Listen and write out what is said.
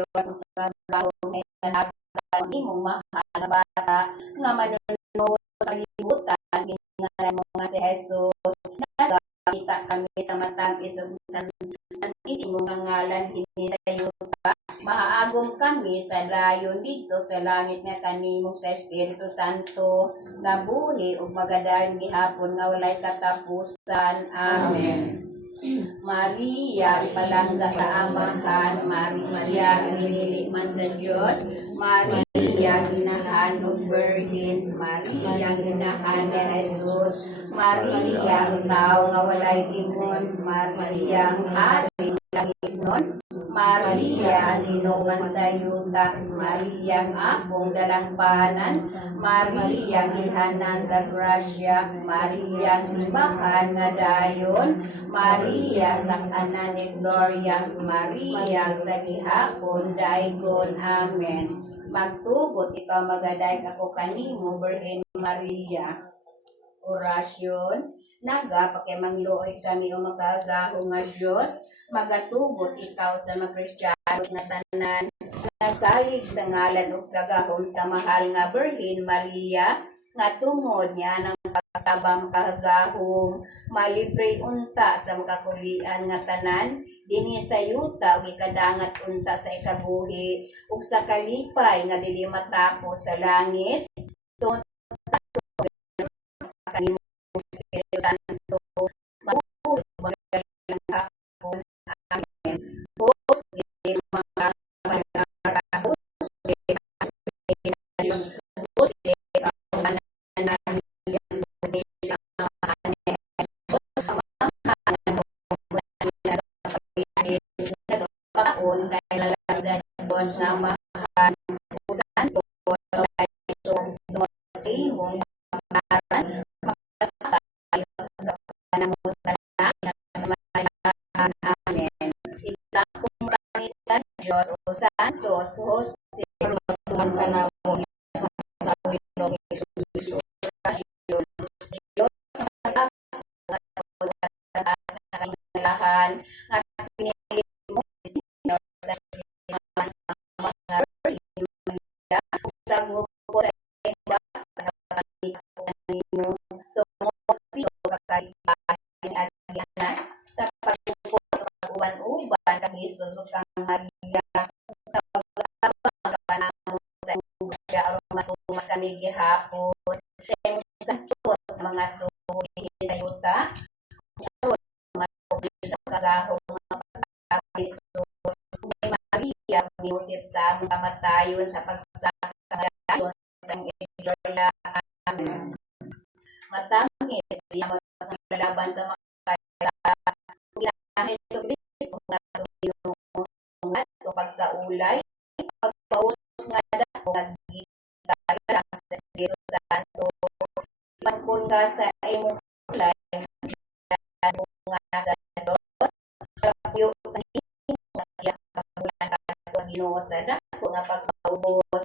luwas ng trabaho may nalagdan imong mahal nga bata nga manunod sa libutan gingalan mo nga si Jesus nagakita kami sa matag isog san imong nga ngalan dinhi sa yuta maaagom kami sa dayon dito sa langit nga kanimong sa Espiritu Santo nabuhi ug magadayon gihapon nga walay katapusan. Amen. Maria, palangga sa Amahan, Maria, ginili man sa Diyos, Maria, ginahan o Virgin, Maria, ginahan ni Jesus, Maria, tao nga walay timon, Maria, hari langit Maria, ginuman sa yuta, Maria, akong dalampanan, Maria, gilhanan sa grasya, Maria, simbahan nga dayon, Maria, sakanan ni Gloria, Maria, sa gihapon, daigon, Amen. Magtugot, ikaw magaday ako kanimo, Virgin Maria. Orasyon, naga, pakimangluoy kami o makagahong nga Diyos, magatugot ikaw sa mga Kristiyano nga tanan, nagsalig sa ngalan ug sa gahom sa mahal nga Birhen Maria, nga tungod niya ng pagtabang kahagahong, malibre unta sa makakulian nga tanan, dinhi sa yuta ug ikadangat unta sa ikabuhi, ug sa kalipay nga dili matapos sa langit, tungod sa kanimo Espiritu Santo mabuhay magaling hapon. Amen. Hos di mga pangarap hos di Diyos hos di ang nananalig hos di ang pagkaon kay lalang sa Diyos na mahal Santo kay itong sa imong pangalan Amen. Itakong kami sa Diyos o Santos, Jose, magtuhan ka na mo sa Panginoong Isus. Diyos na kailangan at pinili mo si Senyor sa sinaman sa mga Maria sa grupo sa iba sa kanino tumusi o kakaibahin at yanan sa pagpupot o pag-uban-uban kang Jesus o kang Maria na pagkabang kapanamo sa iyong siya o matumat kami gihapon sa iyong santos sa mga suhuli sa yuta sa kagahong mga pagkakapisos ni Maria ni Joseph sa among kamatayon sa pagsakagayon sa Gloria. Amen. Matangis biya maglalaban sa mga kailangan sa Kristo nga Panginoon at pagkaulay pagpausos nga dako nga gitala sa Espiritu Santo pagkun ka sa imong ulay nga sa Dios kapuyo kanimo siya kapulan ka Ginoo sa dako nga pagpaubos